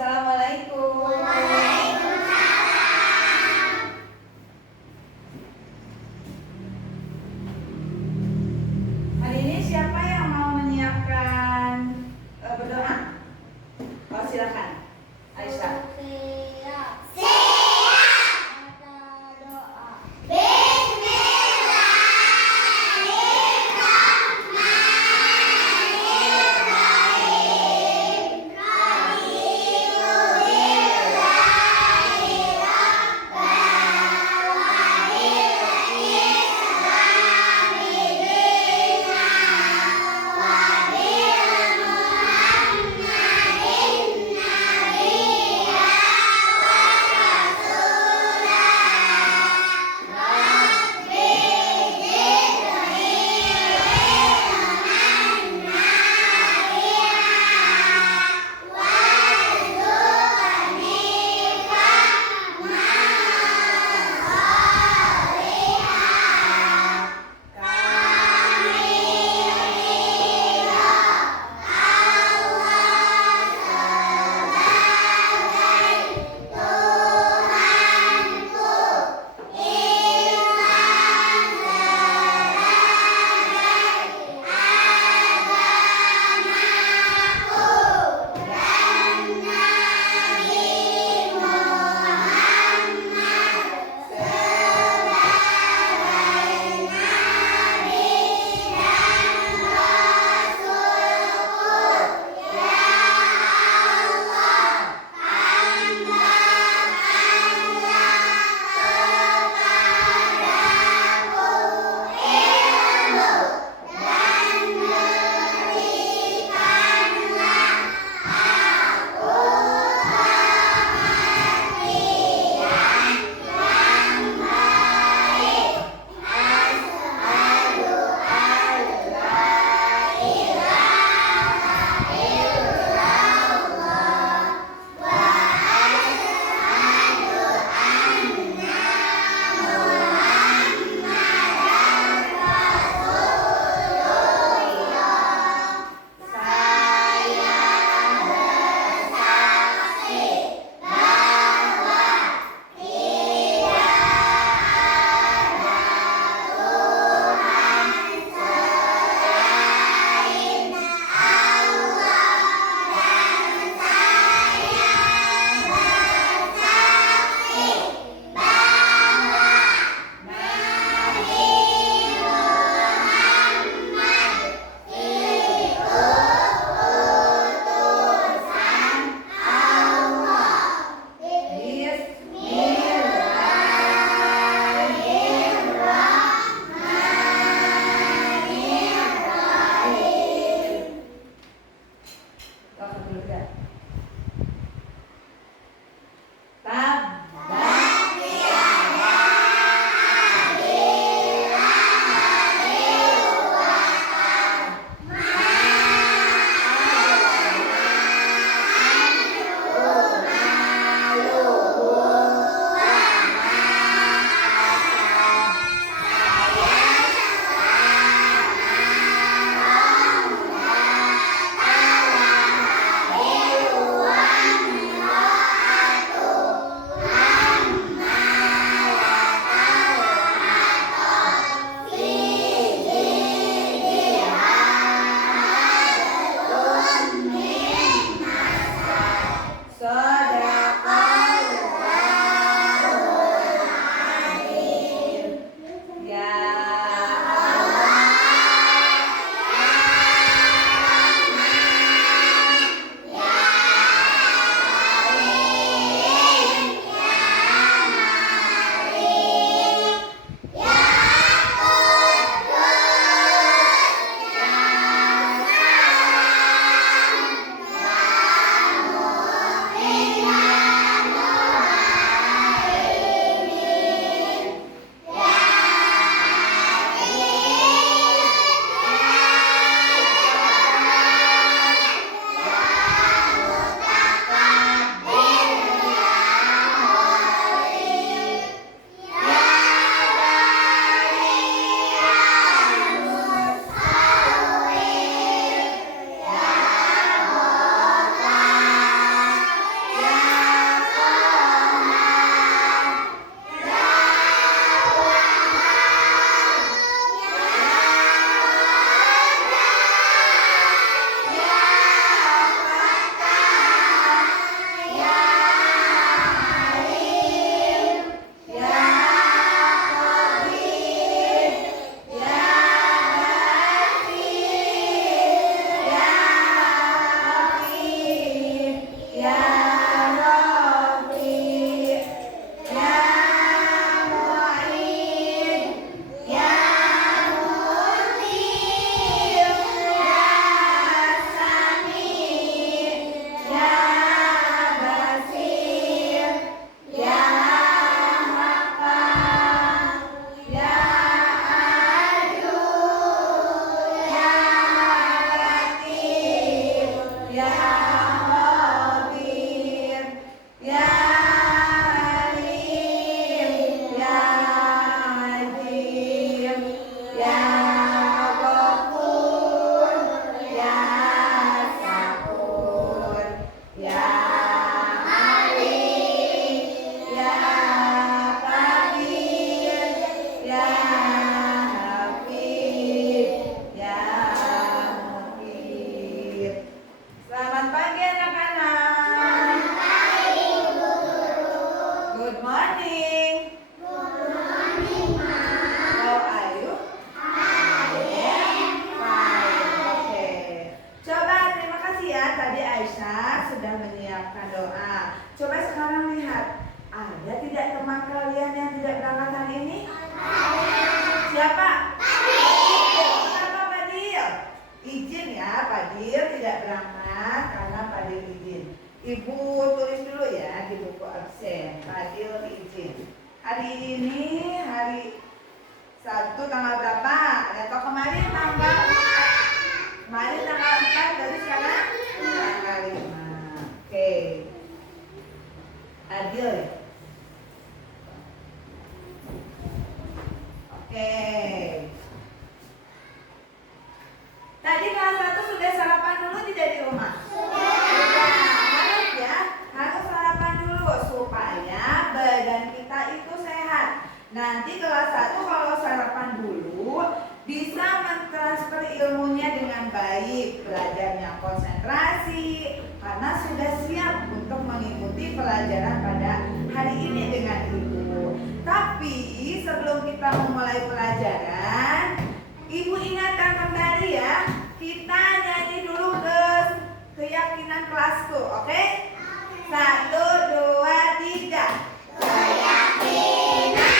Assalamualaikum. Hari ini siapa yang mau menyiapkan berdoa? Oh, silakan. Aisyah. sudah menyiapkan doa. Coba sekarang lihat, ada tidak teman kalian yang tidak berangkat hari ini? Siapa? Kenapa Fadil? Izin ya, Fadil tidak berangkat karena Fadil izin. Ibu tulis dulu ya di buku absen. Fadil izin. Hari ini hari Sabtu tanggal berapa? Atau kemarin tanggal 4, dari sekarang tanggal 5. Oke. Adil ya? Oke. Tadi kelas 1 sudah sarapan dulu tidak di rumah? Sudah. Harus ya, harus sarapan dulu supaya badan kita itu sehat. Nanti kelas 1 kalau sarapan dulu bisa mentransfer ilmunya dengan baik, belajarnya konsentrasi karena sudah siap untuk mengikuti pelajaran pada hari ini dengan ibu. Tapi sebelum kita memulai pelajaran, ibu ingatkan kembali ya, kita nyanyi dulu ke keyakinan kelasku, oke? 1, 2, 3. Keyakinan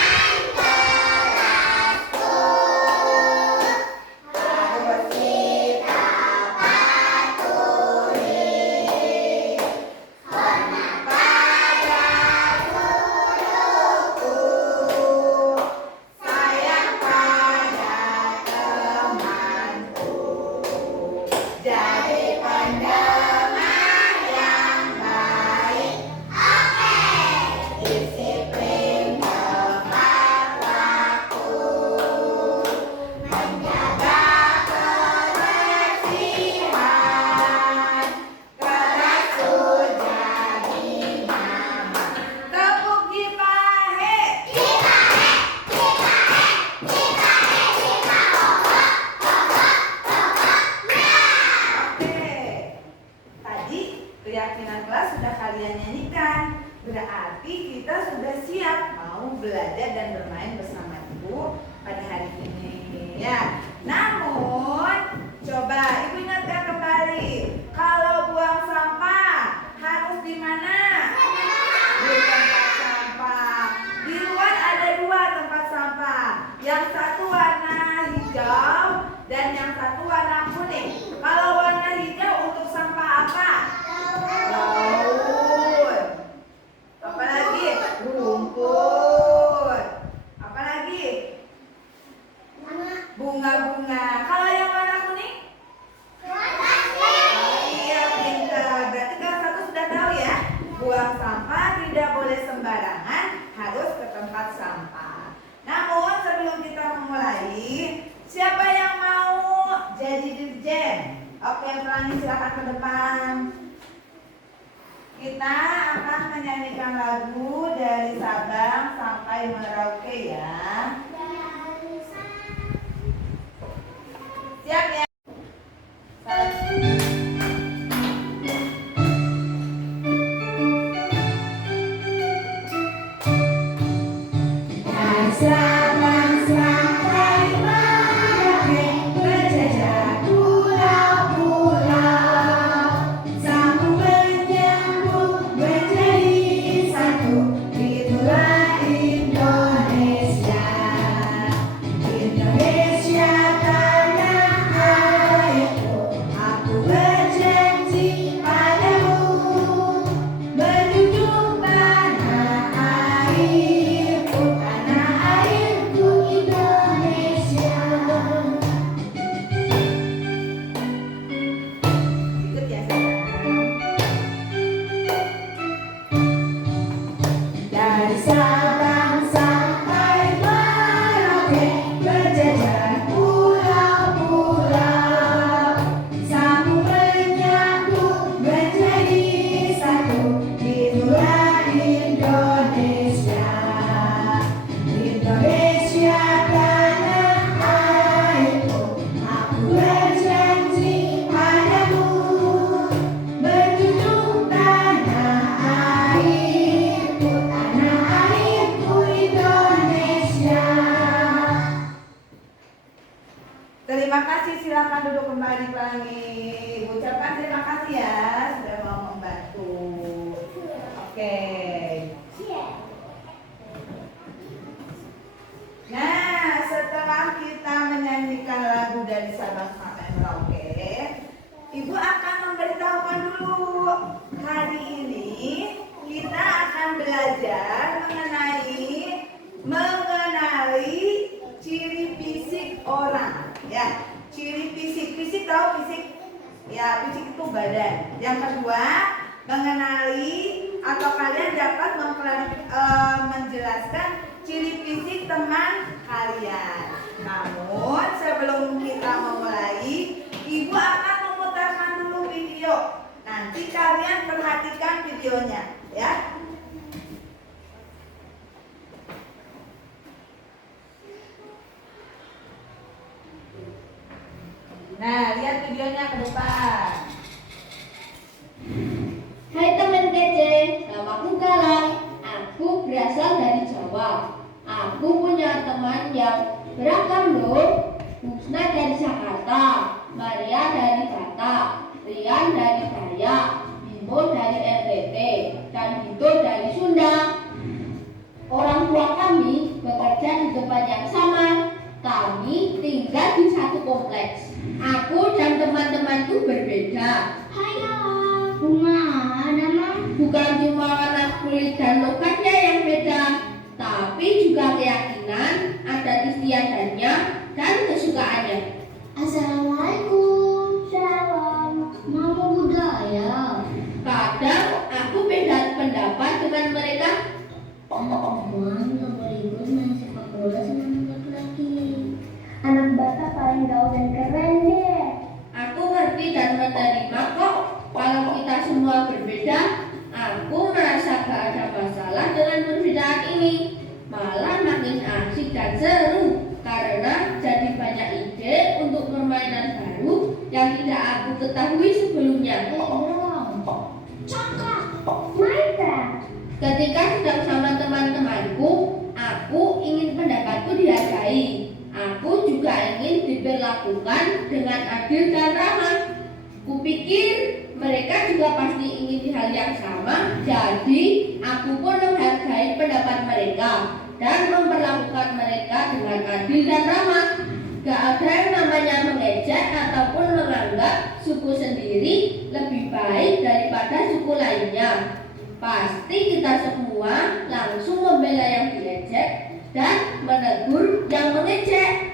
keyakinan kelas sudah kalian nyanyikan. Berarti kita sudah siap mau belajar dan bermain bersama ibu pada hari ini ya. Namun coba ibu ingatkan kembali, kalau buang sampah harus di mana? Di tempat sampah. Di luar ada 2 tempat sampah. Yang satu warna hijau dan yang satu warna kuning. Kalau warna hijau untuk sampah apa? Laut. Apalagi? Rumput. Apalagi? Bunga-bunga. Kalau yang warna kuning? Oh, iya, pintar. Berarti kelas 1 sudah tahu ya, buang sampah tidak boleh sembarangan, harus ke tempat sampah. Namun sebelum kita memulai, siapa yang mau jadi dirjen? Oke, pelangi silakan ke depan. Kita akan menyanyikan lagu dari Sabang sampai Merauke ya. Siap ya? Sabang sampai Merauke, berjajah pulau-pulau, sambung menyambung menjadi satu, itulah Indonesia. Indonesia tanah airku, aku berjanji padamu, menjunjung tanah airku, tanah airku Indonesia. Ikut ya sayang. Dari Sabang sampai Merauke, berjajar pulau-pulau, sambung menyambung menjadi satu, itulah Indonesia. Indonesia tanah airku, aku berjanji padamu, menjunjung tanah airku, tanah airku tahu fisik. Ya, fisik itu badan. Yang kedua, mengenali atau kalian dapat menjelaskan ciri fisik teman kalian. Namun sebelum kita memulai, Ibu akan memutarkan dulu video. Nanti kalian perhatikan videonya, ya. Nah, lihat videonya ke depan. Hai teman kece, namaku Galang. Aku berasal dari Jawa. Aku punya teman yang beragam loh. Husna dari Jakarta, Maria dari Batak, Rian dari Dayak, Bimo dari NTT, dan Dito dari Sunda. Orang tua kami bekerja di tempat yang sama. Kami tinggal di satu kompleks. Aku dan teman-temanku berbeda. Hai Galang. Bunga, nama bukan cuma warna kulit dan logatnya yang beda, tapi juga keyakinan, adat istiadatnya, dan kesukaannya. Assalamualaikum. Salam. Nama budaya. Kadang aku beda pendapat dengan mereka. Perempuan nggak boleh ikut main sepak bola sama laki-laki. Anak Batak paling gaul dan keren deh. Aku ngerti dan menerima kok. Kalau kita semua berbeda, aku merasa gak ada masalah dengan perbedaan ini. Malah makin asik dan seru karena jadi banyak ide untuk permainan baru yang tidak aku ketahui sebelumnya. Coklat, Minecraft. Ketika sedang sama teman-temanku, aku ingin pendapatku dihargai. Aku juga ingin diperlakukan dengan adil dan ramah. Kupikir mereka juga pasti ingin hal yang sama, jadi aku pun menghargai pendapat mereka dan memperlakukan mereka dengan adil dan ramah. Gak ada yang namanya mengejek ataupun menganggap suku sendiri lebih baik daripada suku lainnya. Pasti kita semua langsung membela yang diejek dan menegur yang mengejek.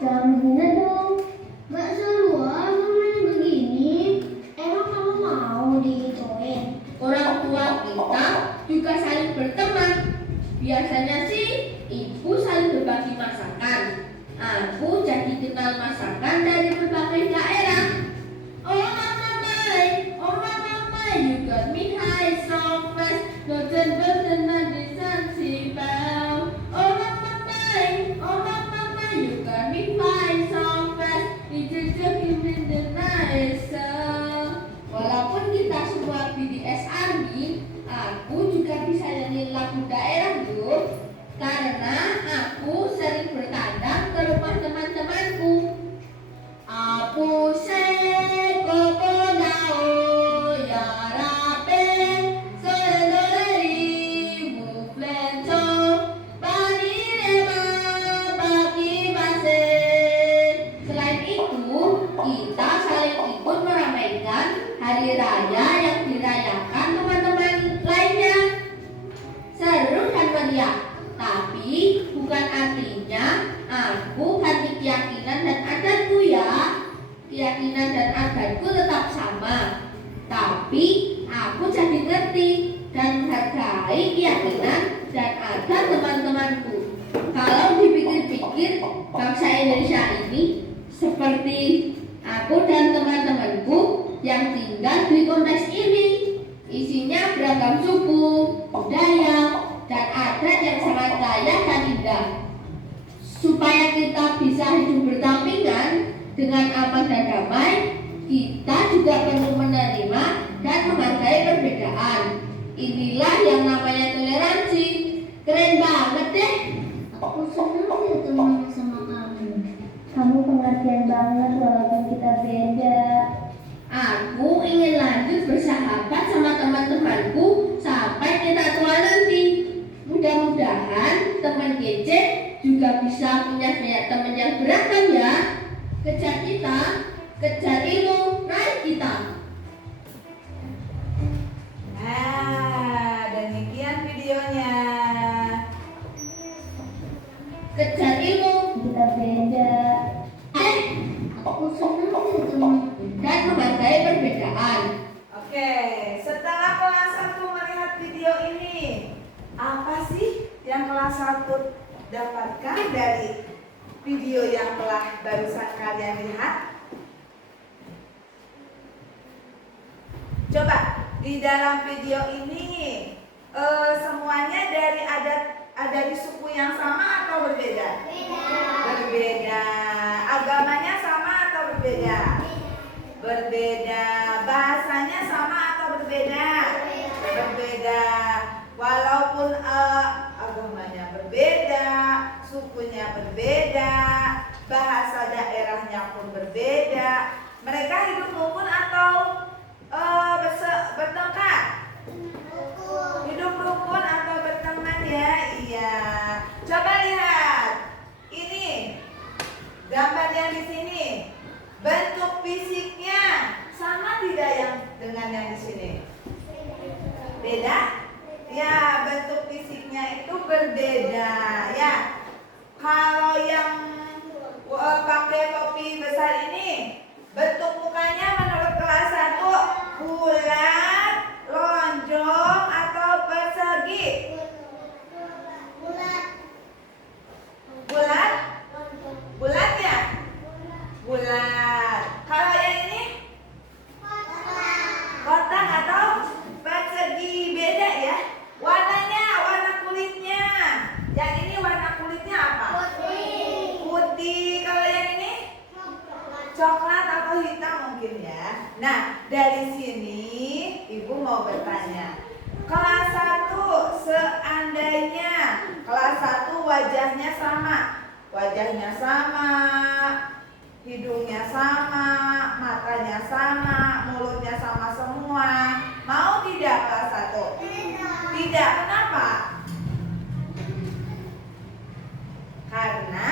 Jangan begini dong. Gak seru main begini. Emang kamu mau digituin? Orang tua kita juga saling berteman. Biasanya sih ibu saling berbagi masakan. Aku jadi kenal masakan dari berbagai daerah. Oh mama, you got me high so fast. Dosen nanti sensible. Oh mama, you got me fine so fast. It's just in the night. Walaupun kita semua BTS Army, aku juga bisa nyanyi lagu daerah loh. Karena aku sering bertandang ke rumah teman-temanku. Aku sekoko nao ya rape seleri muflenso parirema bagi base. Selain itu, kita saling ikut meramaikan hari raya yang dirayakan teman-teman lainnya. Seru dan meriah, tapi bukan artinya aku ganti keyakinan dan adatku ya. Keyakinan dan adatku tetap sama, tapi aku jadi ngerti dan menghargai keyakinan dan adat teman-temanku. Kalau dipikir-pikir, bangsa Indonesia ini seperti aku dan teman-temanku yang tinggal di kompleks ini. Isinya beragam suku, budaya, dan adat yang sangat kaya dan indah. Supaya kita bisa hidup berdampingan dengan aman dan damai, kita juga perlu menerima dan menghargai perbedaan. Inilah yang namanya toleransi. Keren banget deh. Aku senang ya teman sama kamu. Kamu pengertian banget walaupun kita beda. Aku ingin lanjut bersahabat sama teman-temanku sampai kita tua nanti. Mudah-mudahan teman kece juga bisa punya banyak teman yang beragam ya. Kejar kita, kejar ilmu, raih kita. Nah, demikian videonya. Kejar ilmu, kita beda. Aku senang yang kelas 1 dapatkan dari video yang telah barusan kalian lihat? Coba di dalam video ini semuanya dari suku yang sama atau berbeda? Berbeda. Agamanya sama atau berbeda? Berbeda. Bahasanya sama atau berbeda? Berbeda. Walaupun agamanya berbeda, sukunya berbeda, bahasa daerahnya pun berbeda, mereka hidup rukun atau bertengkar? Hidup rukun atau berteman ya? Iya. Coba lihat. Ini gambar yang di sini. Bentuk fisiknya sama tidak yang dengan yang di sini? Beda? Ya, bentuk fisiknya itu berbeda ya. Kalau yang pakai topi besar ini, bentuk mukanya menurut kelas 1 bulat, lonjong atau persegi? Bulat? Bulat ya? Bulat. Kalau yang ini? Kotak atau persegi? Beda ya? Warnanya, warna kulitnya. Yang ini warna kulitnya apa? Putih. Kalau yang ini? Coklat atau hitam mungkin ya. Nah, dari sini Ibu mau bertanya. Kelas 1 seandainya kelas 1 wajahnya sama. Wajahnya sama, hidungnya sama, matanya sama, mulutnya sama semua. Mau tidak kelas 1? Tidak. Kenapa? Karena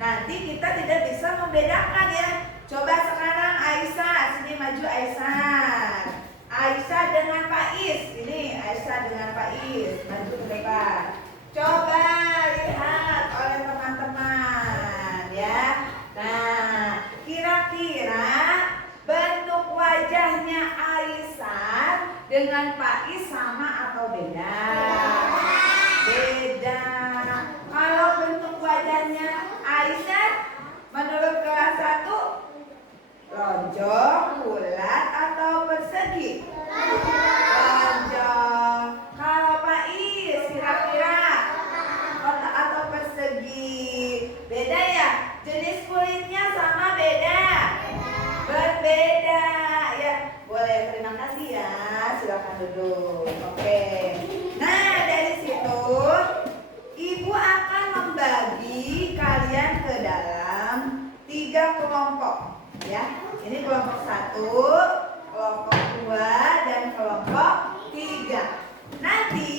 nanti kita tidak bisa membedakan ya. Coba sekarang Aisyah, sini maju Aisyah. Aisyah dengan Pak Is. Ini Aisyah dengan Pak Is. Maju ke depan. Coba lihat oleh teman-teman ya. Nah, kira-kira bentuk wajahnya Aisyah dengan Pak Is sama atau beda? Beda. Kalau bentuk wajahnya Aisyah menurut kelas 1 lonjong, bulat atau persegi? Lonjong. Kalau Pak Is kira-kira kotak atau persegi? Beda ya? Jenis kulitnya sama beda? Berbeda ya. Boleh, terima kasih ya. Silakan duduk. Oke. Nah, dari situ Ibu akan membagi kalian ke dalam 3 kelompok ya. Ini kelompok 1, kelompok 2, dan kelompok 3. Nanti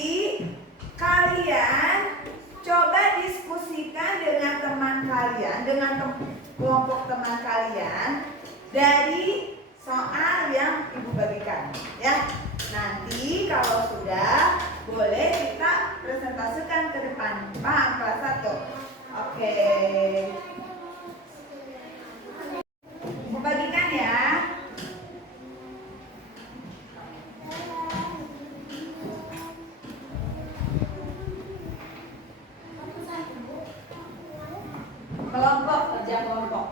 kalian coba diskusikan dengan teman kalian, dengan kelompok teman kalian dari soal yang Ibu bagikan ya. Nanti kalau sudah boleh kita presentasikan ke depan. Paham kelas 1? Oke. Ibu bagikan ya. Kelompok, kerja kelompok.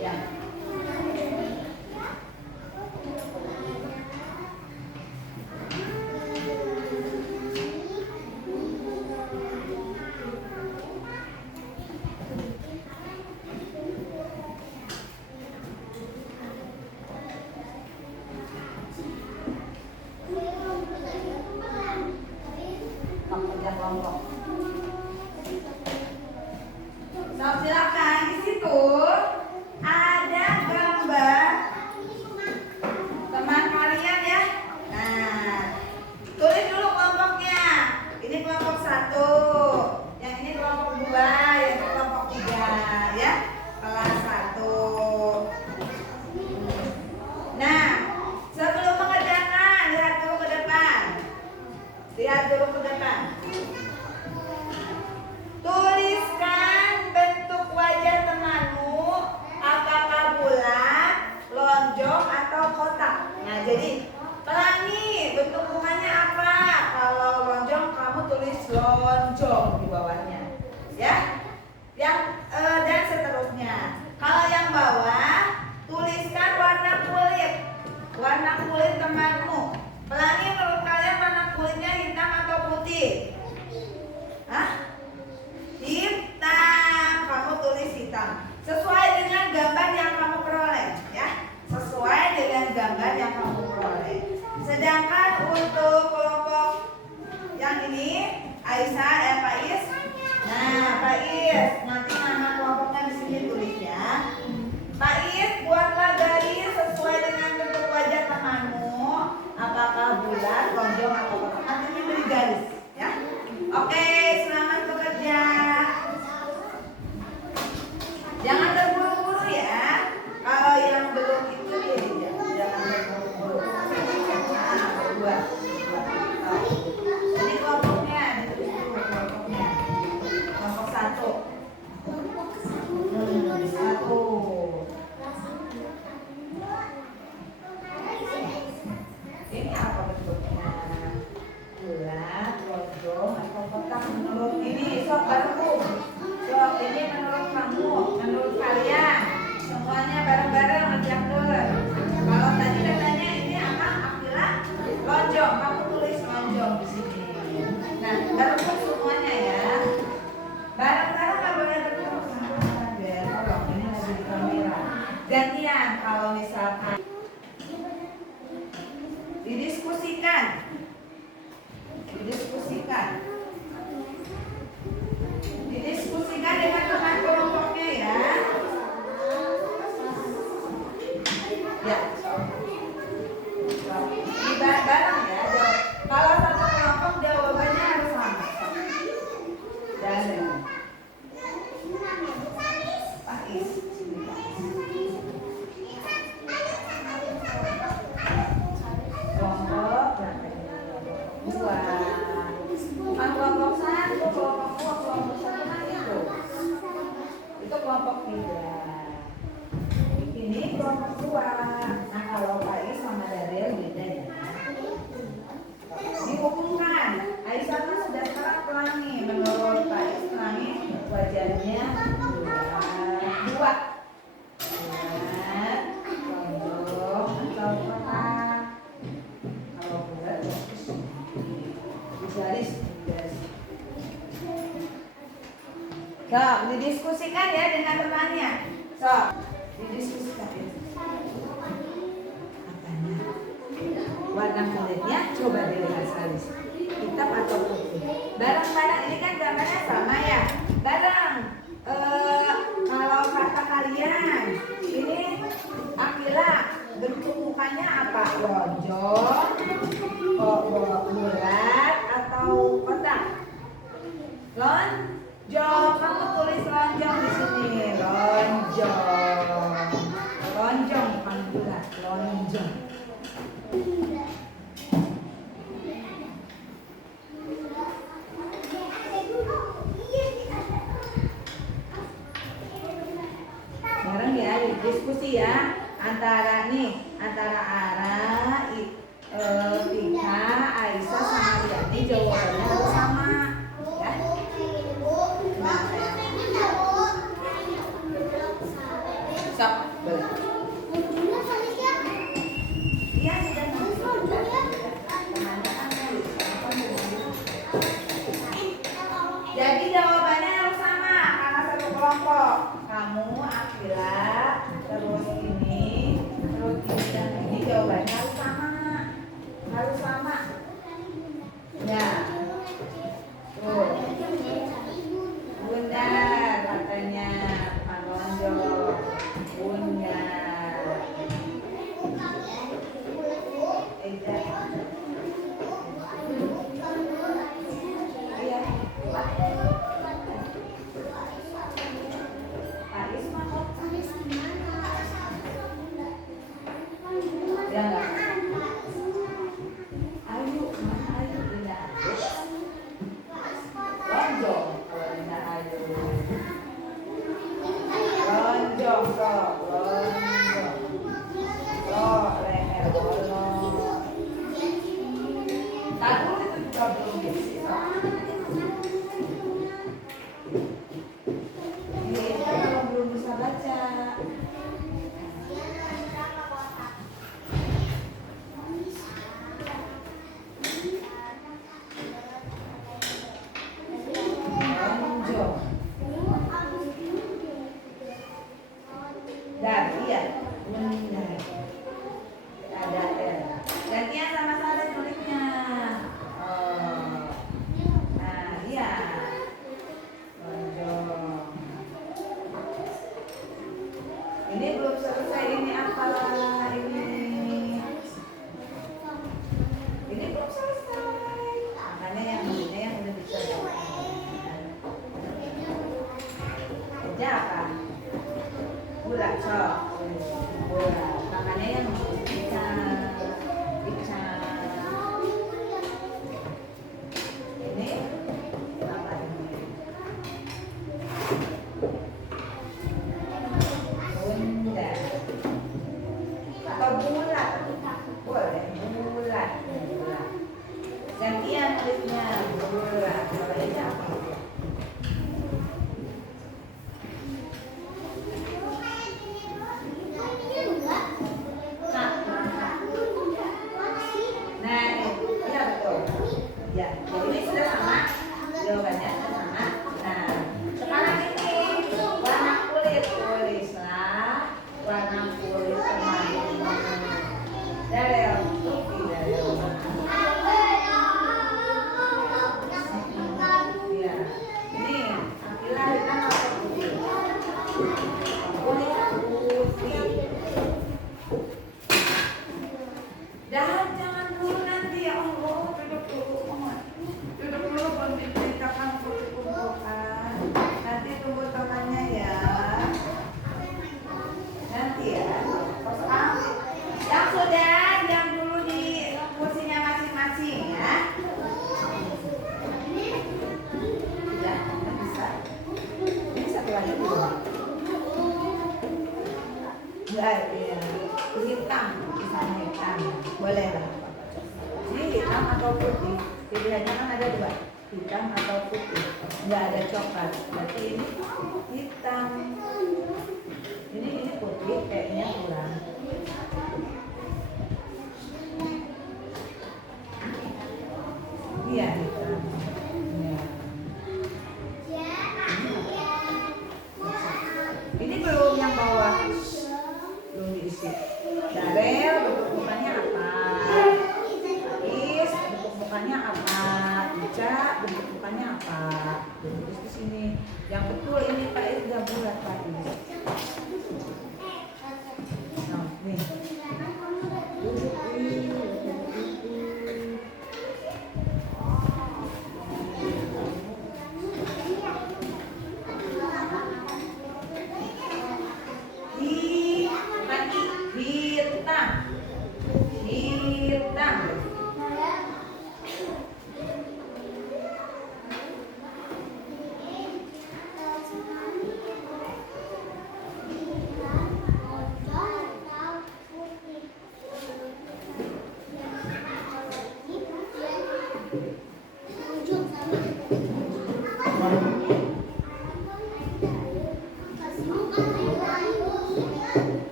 Ya. Kerja kelompok. So, silakan di situ ada gambar teman kalian ya. Nah, tulis dulu kelompoknya. Ini kelompok 1, yang ini kelompok 2, yang ini kelompok 3 ya. Kelas 1. Nah, sebelum mengerjakan lihat dulu ke depan. Lihat dulu ke depan. Tuliskan bentuk wajah temanmu, apakah bulat, lonjong atau kotak. Nah, jadi pelangi lonjong di bawahnya. Ya. Dan seterusnya. Kalau yang bawah, tuliskan warna kulit. Warna kulit temanmu. Pelangi, menurut kalian warna kulitnya hitam atau putih? Hah? Hitam. Kamu tulis hitam. Sesuai dengan gambar yang kamu peroleh, ya. Sesuai dengan gambar yang kamu peroleh. Sedangkan untuk kelompok yang ini, Aisyah, Pak Is. Nah, Pak Is, nanti nama kelompoknya di sini tulis ya. Pak Is, buatlah garis sesuai dengan bentuk wajah temanmu. Apakah bulat, lonjong atau kotak? Nanti diberi garis, ya. Oke, selamat bekerja. Jangan terburu-buru ya. Kalau yang belum itu ya, jangan terburu-buru. Nah, berdua. Ini kelompoknya, ditulis dulu kelompoknya. Kelompok 1. Satu. Ini apa bentuknya? Bulat, lonjong, atau kotak menurut ini? Sok barengku. Sok, ini menurut kamu, menurut kalian. Semuanya bareng-bareng ngerjakan. Kalau tadi katanya ini apa? Akila lonjong. Kamu tulis lonjong di sini. Nah, barengku semuanya ya. Bareng-bareng nggak boleh bertemu sama biar tolong ini lagi di kamera. Gantian kalau misalkan didiskusikan. Didiskusikan dengan teman kelompoknya ya. Ya. Bareng ya. Kalau satu kelompok jawabannya harus sama. Dan Pak Is. Kelompok berapa ini? Dua. Bukan kelompok 1, kelompok 2, kelompok 1 kan itu. Itu kelompok 3. Ini kelompok 2. Nah, kalau Pak Is sama Daryl beda ya. Dihubungkan. Aisyah kan sudah sekarang pelangi. Menurut Pak Is pelangi wajahnya 2. Lonjong atau kotak. Kalau bulat garis. So, didiskusikan ya dengan temannya. So, didiskusikan ya. Apanya? Warna kulitnya coba dilihat sekali. Hitam atau putih. Barang-barang ini kan gambarnya sama ya. Barang. Kalau kata kalian, ini Akila bentuk mukanya apa? Lonjong, bulat atau kotak? Lonjong. Kamu tulis lonjong di sini. Lonjong. Lonjong bukan bulat. Lonjong. Bareng ya, diskusi ya antara Ara, Tika, Aisyah sama Riani jawabannya harus sama ya. Sok, boleh. Iya sudah. Jadi jawabannya harus sama karena satu kelompok. Kamu, Akila, terus ini, terus ini dan ini jawabannya harus sama. Harus sama. Ya. Tuh. Bundar katanya bukan lonjong. Bundar. Iya. Ya enggak? Ayu, mana Ayu? Tidak ada. Lonjong kalau tidak Ayu. Lonjong, sok. Lonjong. Sok, leher bolong. Tahu itu juga belum bisa. Wonder. Ada L. Gantian sama Sarah nulisnya. Oh. Nah, iya. Lonjong. Ini belum selesai, ini apa ini? Ini belum selesai. Makanya yang ini yang udah bisa. Kerja apa? Bulat sok. Bulat. Makanya yang ikan. Ini apa ini? Bunda. Atau bulat. Boleh bulat. Bulat. Gantian tulisnya bulat. Coba aja apa? Nah, iya betul. Ya, ini sudah sama. Jawabannya sudah sama. Nah, sekarang ini warna kulit, tulislah warna kulit teman-teman. Darel, Darel. Ya, ini Akila hitam atau putih? Kulit putih. Jangan dulu nanti ya Allah, duduk dulu belum diceritakan kumpul-kumpulkan. Nanti tunggu temannya ya. Nanti ya. Yang sudah diam dulu di kursinya masing-masing ya. Sudah, bisa. Ini satu lagi dulu. Enggak, ya. Hitam, misalnya hitam. Boleh lah. Ini hitam atau putih. Pilihannya kan ada dua, hitam atau putih. Enggak ada coklat. Berarti ini hitam. Ini putih, kayaknya kurang. Iya hitam. Ya. Ini belum yang bawah. Belum diisi. Darel, bentuk mukanya apa? Is, bentuk mukanya apa? Ica, bentuk mukanya apa? Tulis di sini. Yang betul ini Pak Is udah bulat Pak Is. Nah, nih. Hitam.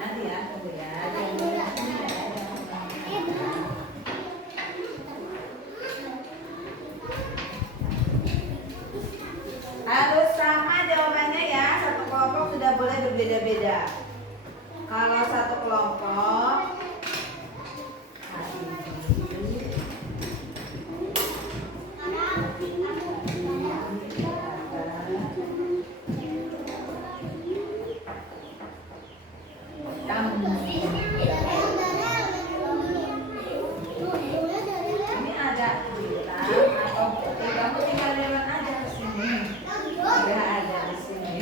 Nanti ya, tunggu ya. Harus sama jawabannya ya. Satu kelompok sudah boleh berbeda-beda. Kalau satu kelompok ini ada hitam atau putih. Kamu tinggal lewat aja ke sini. Tidak ada di sini.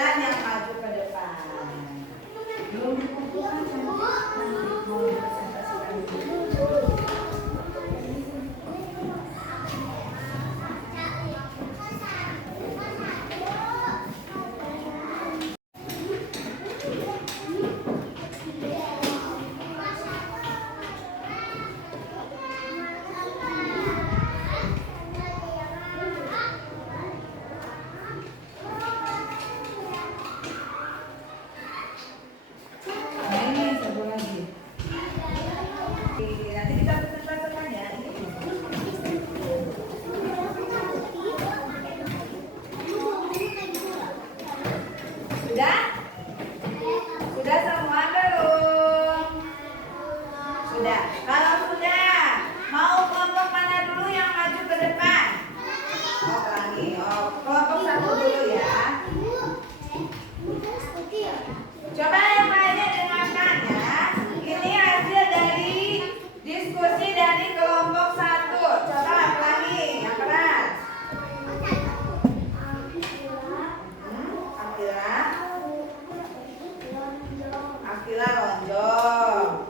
bulan yang maju ke depan. Belum dikumpulkan sama nanti mau dipresentasikan dulu. Ini satu lagi. Nanti kita presentasikan ya. Sudah? Sudah semua belum? Sudah. Kalau sudah, mau kelompok mana dulu yang maju ke depan? Oh, lagi. Oh, kelompok satu dulu ya. Coba yang lainnya dengarkan ya. Ini hasil dari diskusi dari kelompok satu. Coba lagi yang keras. Akila lonjong.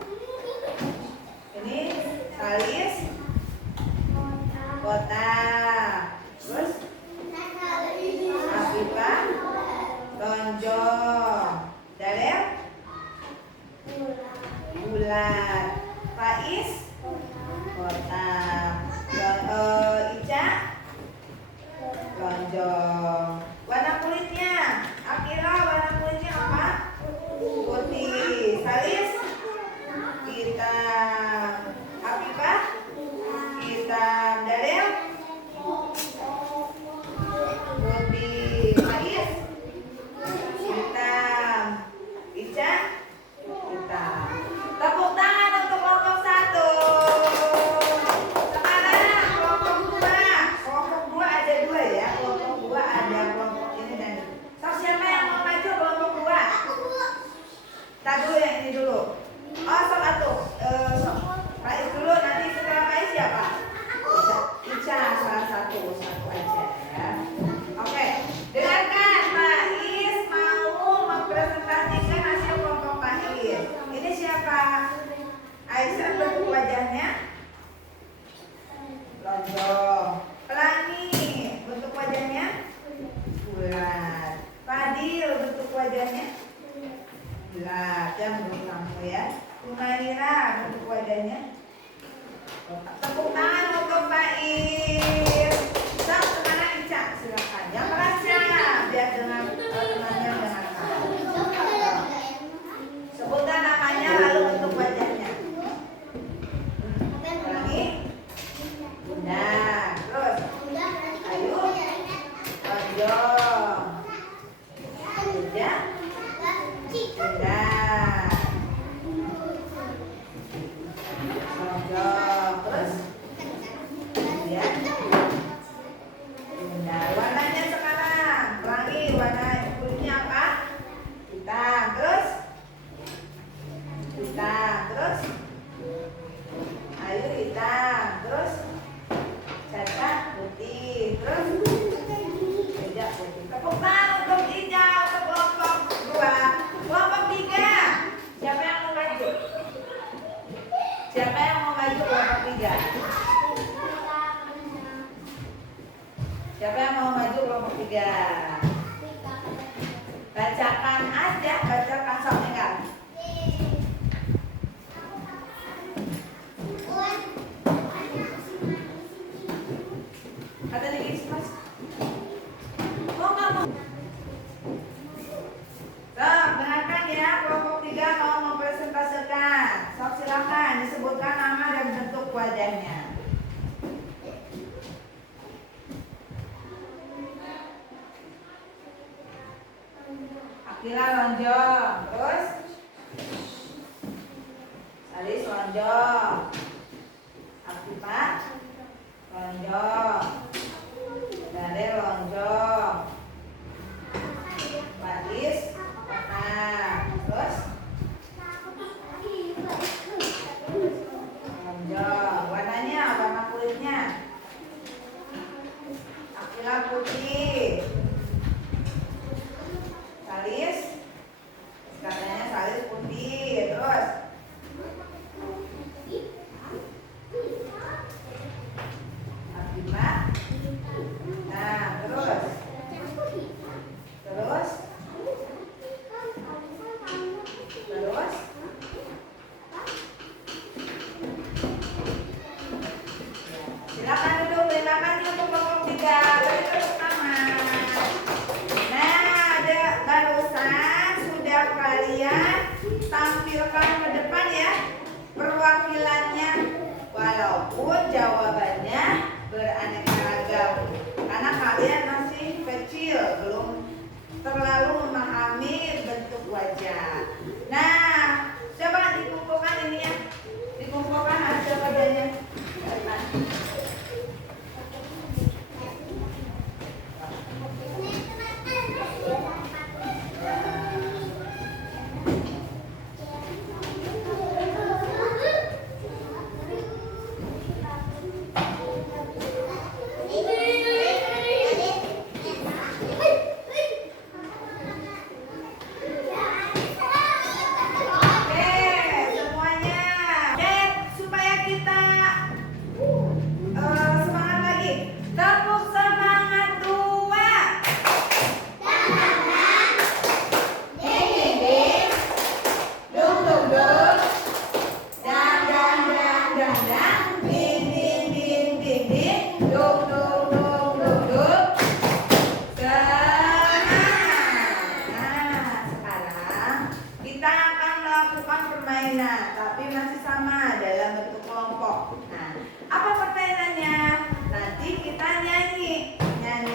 Ini Salis kotak. Terus Afifah lonjong. Dalem bulat. Faiz kotak. Ica lonjong. Warna kulitnya Akila warna kulitnya apa? Putih. Salis hitam. Afifah hitam. Dalem putih. Faiz hitam. Ica hitam. Tepuk tangan untuk kelompok satu. Sekarang kelompok dua. Kelompok dua ada dua ya. Kelompok dua ada kelompok ini dan ini. So, siapa yang mau maju kelompok dua? Kita dulu yang ini dulu. Oh, sok atuh. Faiz dulu, nanti setelah Faiz siapa? Ica salah satu aja ya. Oke, dengarkan Faiz mau mempresentasikan hasil kelompok Faiz. Ini siapa? Aisyah bentuk wajahnya lonjong. Pelangi bentuk wajahnya bulat. Fadil bentuk wajahnya bulat ya menurut kamu ya. Umaira bentuk wajahnya kotak. Tepuk tangan untuk Faiz. Sekarang Ica silakan. Yang merasa biar dengan temannya dengarkan. Sebutkan namanya lalu bentuk wajahnya. Ulangi. Bunda. Terus. Ayu. Lonjong. Bunda. Bunda. Lonjong. Terus. Ya. Bunda. Warnanya sekarang. Pelangi. Warna kulitnya apa? Hitam. Terus. Hitam. Terus. Ayu hitam. Terus. Caca putih. Terus. Ija putih. Tepuk tangan untuk Ija untuk kelompok dua. Kelompok tiga. Siapa yang mau maju? Siapa yang mau maju kelompok tiga? Siapa yang mau maju kelompok tiga? Bacakan aja, bacakan soalnya kan. Kata di Mas. Oh nggak mau. Sok, dengarkan ya, kelompok tiga mau mempresentasikan. Sok silakan disebutkan nama dan bentuk wajahnya. Akila lonjong, terus Salis lonjong, Afifah lonjong, Dare lonjong, Faiz kotak, terus lonjong. Warnanya, warna kulitnya Akila putih. tampilkan ke depan ya perwakilannya. Walaupun jawabannya beraneka ragam, karena kalian masih kecil, belum terlalu memahami bentuk wajah. Nah, coba dikumpulkan ini ya, dikumpulkan hasil kerjanya. Tapi masih sama dalam bentuk kelompok. Nah, apa permainannya? Nanti kita nyanyi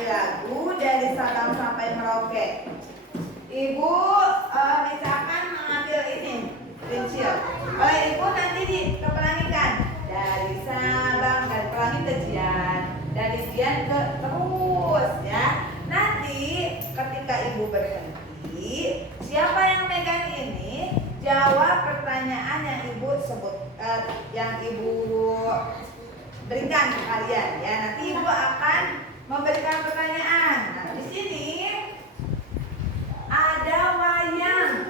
lagu dari Sabang sampai Merauke. Ibu misalkan mengambil ini pensil. Oleh ibu nanti dikepelangikan dari Sabang, dari pelangi ke Jian, dari Jian ke terus ya. Nanti ketika ibu berhenti, siapa yang megang ini jawab pertanyaan yang ibu sebut, yang ibu berikan ke kalian ya. Nanti ibu akan memberikan pertanyaan. Nah, di sini ada wayang.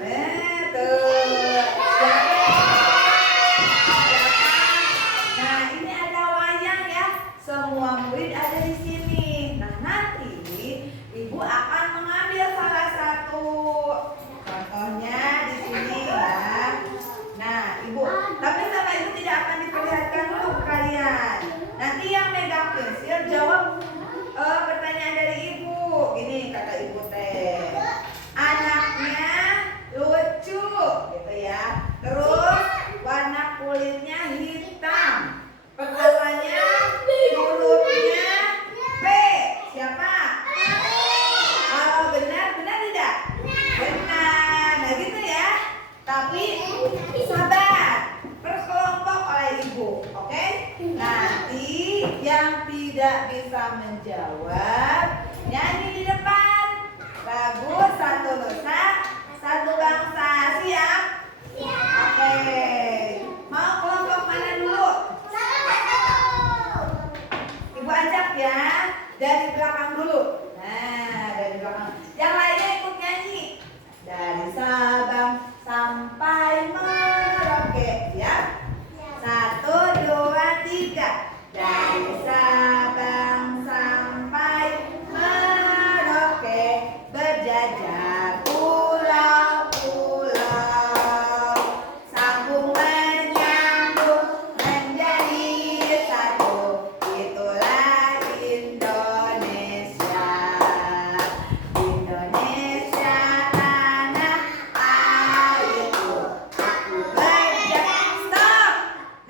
Nah, ini ada wayang ya. Semua murid ada di sini. Nah, nanti ibu akan mengambil salah satu. Contohnya di sini ya. Nah, ibu, tapi sama ibu tidak akan diperlihatkan dulu ke kalian. Nanti yang megang pensil jawab pertanyaan dari ibu. Gini kata ibu teh, anaknya lucu gitu ya. Terus warna kulitnya hitam. Pertamanya hurufnya P. Siapa? Kalau benar tidak? Benar. Nah gitu ya. Tapi sabar, berkelompok oleh ibu. Oke? Nanti yang tidak bisa menjawab nyanyi di depan lagu Satu Nusa Satu Bangsa. Siap? Oke. Mau kelompok mana dulu? Ibu ajak ya, dari belakang dulu. Nah, dari belakang. Yang lainnya ikut nyanyi. Dari Sabang sampai Merauke, ya. 1, 2, 3. Dari Sabang sampai Merauke, berjajar pulau-pulau, sambung menyambung menjadi satu. Itulah Indonesia. Indonesia tanah airku. Aku berjajar. Stop.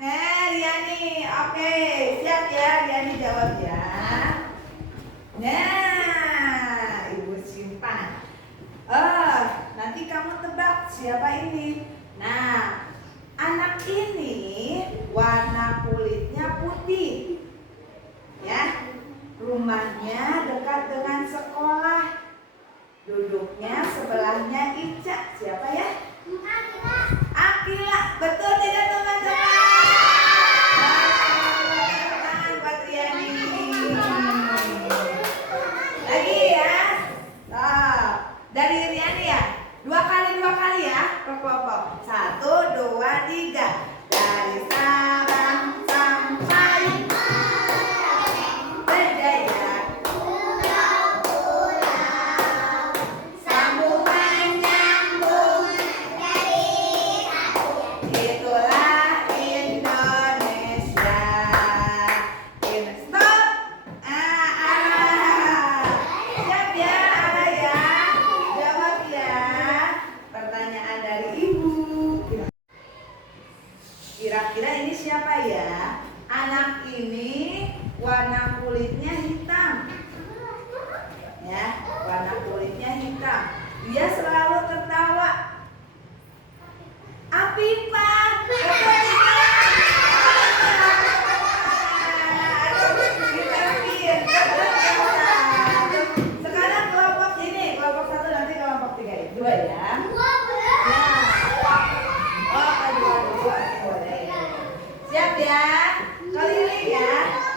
Nah, Riani, oke, siap ya, Riani jawab ya. Nah, ibu simpan. Nanti kamu tebak siapa ini. Nah, anak ini warna kulitnya putih. Ya, rumahnya dekat dengan sekolah. Duduknya sebelahnya Ica. Siapa ya? Akila. Betul tidak teman-teman? Buat Riani. Lagi ya. Dari Riani ya. Dua kali ya per kelompok. 1, 2, 3. Dari Sabang sampai berjajar sambung menyambung itulah Indonesia. Stop. Siap ya, ya. Jawab ya pertanyaan dari ibu. Ya. Oh, dua-dua boleh. Siap ya? Keliling ya.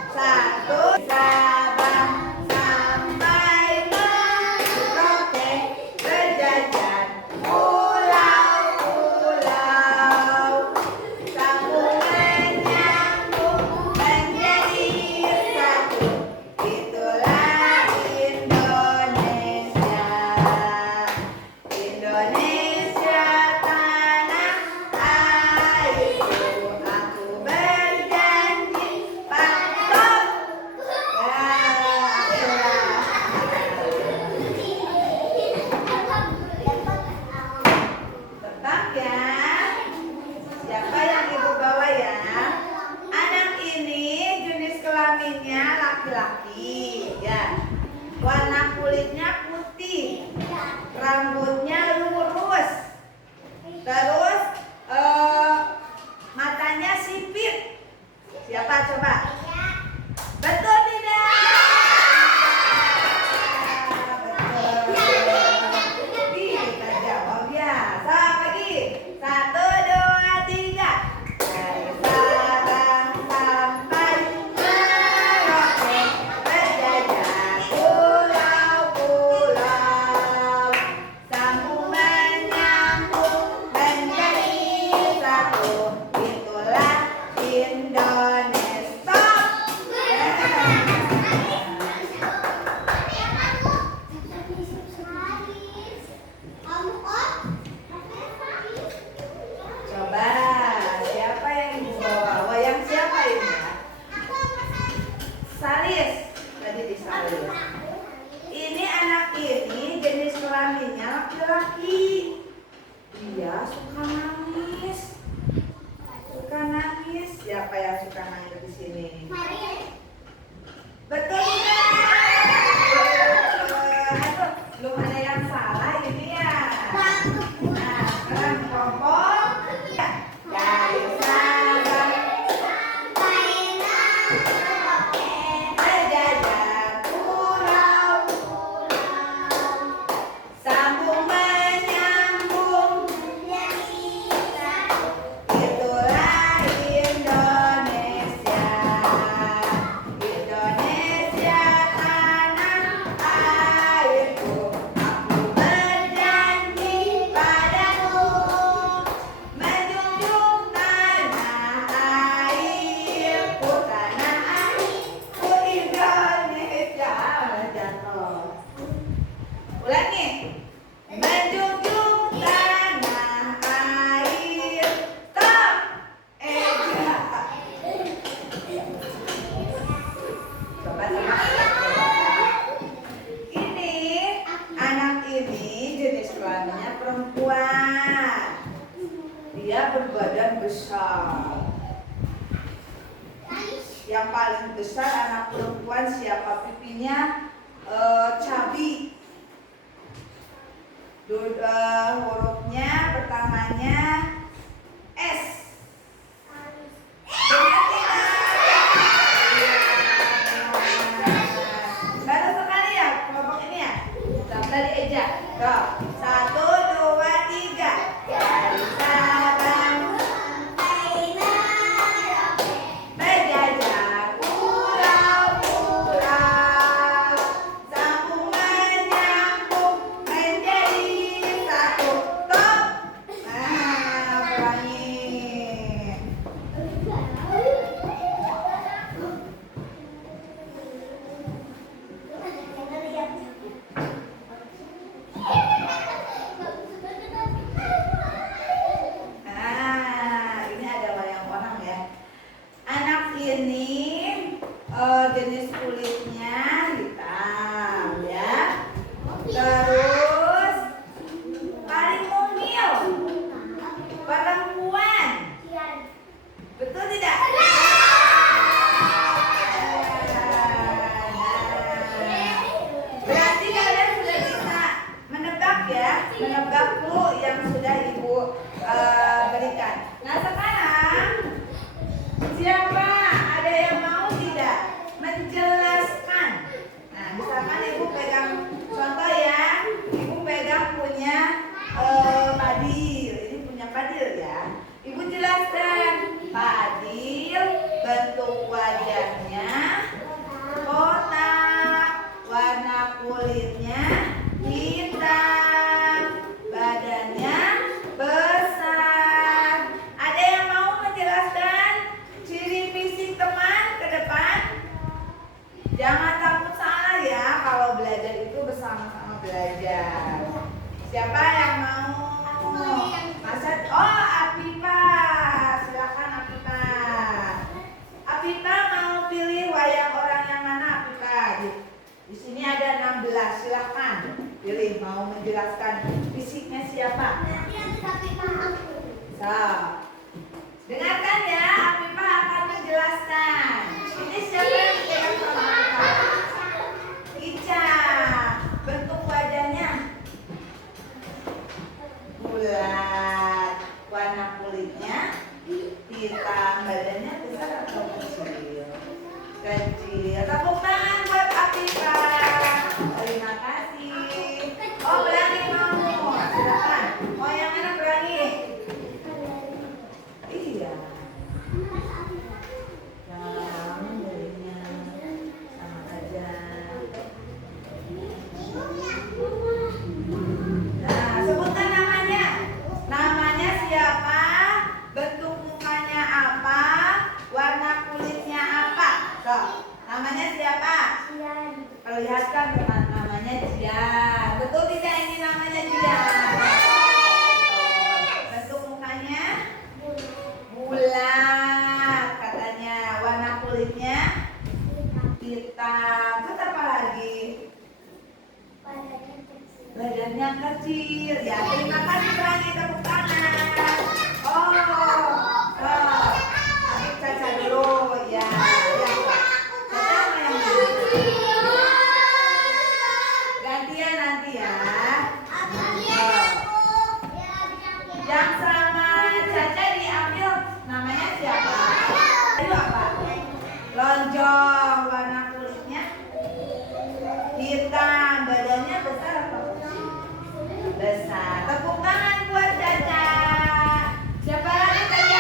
1, Sabang sampai Merauke berjajar pulau-pulau, sambung menyambung menjadi satu. Itulah Indonesia. Indonesia tanah airku, aku berjanji patuh. Tebak ya. Siapa yang ibu bawa ya? Anak ini jenis kelaminnya laki-laki ya. Warna kulitnya putih, rambutnya lurus, terus matanya sipit. Siapa coba? Betul tidak? Betul. Kita jawab ya. Sama lagi. 1, 2, 3. Dari Sabang sampai Merauke berjajar pulau-pulau, sambung menyambung menjadi satu. Itulah Indonesia. Coba siapa yang ibu bawa? Wayang siapa ini ya? Salis. Tadi disalis. Ini anak ini jenis kelaminnya laki-laki. Dia suka nangis. Suka nangis. Siapa yang suka nangis di sini? Betul tidak? Aduh, belum ada yang salah ini ya. Nah, sekarang kelompok. Ya. Dari Sabang berjajar pulau-pulau, sambung menyambung itulah Indonesia. Indonesia tanah airku, aku berjanji padamu menjunjung tanah airku, tanah airku Indonesia. Jatuh. Ulangi. Menjunjung tanah air. Stop. Coba ini anak ini jenis kelaminnya perempuan. Dia berbadan besar. Yang paling besar anak perempuan siapa? Pipinya cabi. Hurufnya pertamanya S. Benar tidak? Baru sekali ya kelompok ini ya. Dari Eja. Tuh. 1, 2, 3. Dari Sabang berjajar pulau-pulau, sambung menyambung menjadi satu. Stop. Nah, ulangi. Nah, ini ada wayang orang ya. Anak ini jenis kulitnya hitam ya. Terus paling mungil, perempuan. Betul tidak? Berarti kalian sudah bisa menebak ya, menebak clue yang sudah ibu berikan. Nah sekarang siapa? Ada yang mau tidak menjelaskan? Nah misalkan ibu pegang contoh ya, ibu pegang punya Fadil. Ini punya Fadil ya. Ibu jelaskan. Fadil bentuk wajahnya kotak, warna kulitnya hitam, badannya besar. Ada yang mau menjelaskan ciri fisik teman ke depan? Jangan takut salah ya, kalau belajar itu bersama-sama belajar. Siapa yang mau? Masa? Oh, Afifah. Silakan Afifah. Afifah mau pilih wayang orang yang mana Afifah? Di sini ada 16. Silakan pilih, mau menjelaskan fisiknya siapa? So, dengarkan ya, Afifah akan menjelaskan. Ini siapa yang menjelaskan sama Afifah? Ica. Bentuk wajahnya bulat, warna kulitnya hitam, badannya besar atau kecil? Kecil. Tepuk tangan buat Afifah. Terima kasih. Oh, Pelangi mau. Silakan. Oh, yang mana Pelangi? Iya. Yang milihnya sama aja. Nah, sebutkan namanya. Namanya siapa? Bentuk mukanya apa? Warna kulitnya apa? So, namanya siapa? Perlihatkan teman, namanya Jian. Betul tidak ini namanya Jian? Bentuk mukanya bulat katanya. Warna kulitnya hitam. Terus apa lagi? Badannya kecil. Ya, terima kasih Pelangi, tepuk tangan. Oh, Afif Caca dulu. Ya, ya. Caca sama yang mana? Gantian nanti ya. Yang sama Caca diambil namanya siapa? Ayo apa? Lonjong, warna kulitnya hitam, badannya besar atau kecil? Besar. Tepuk tangan buat Caca. Siapa lagi tadi?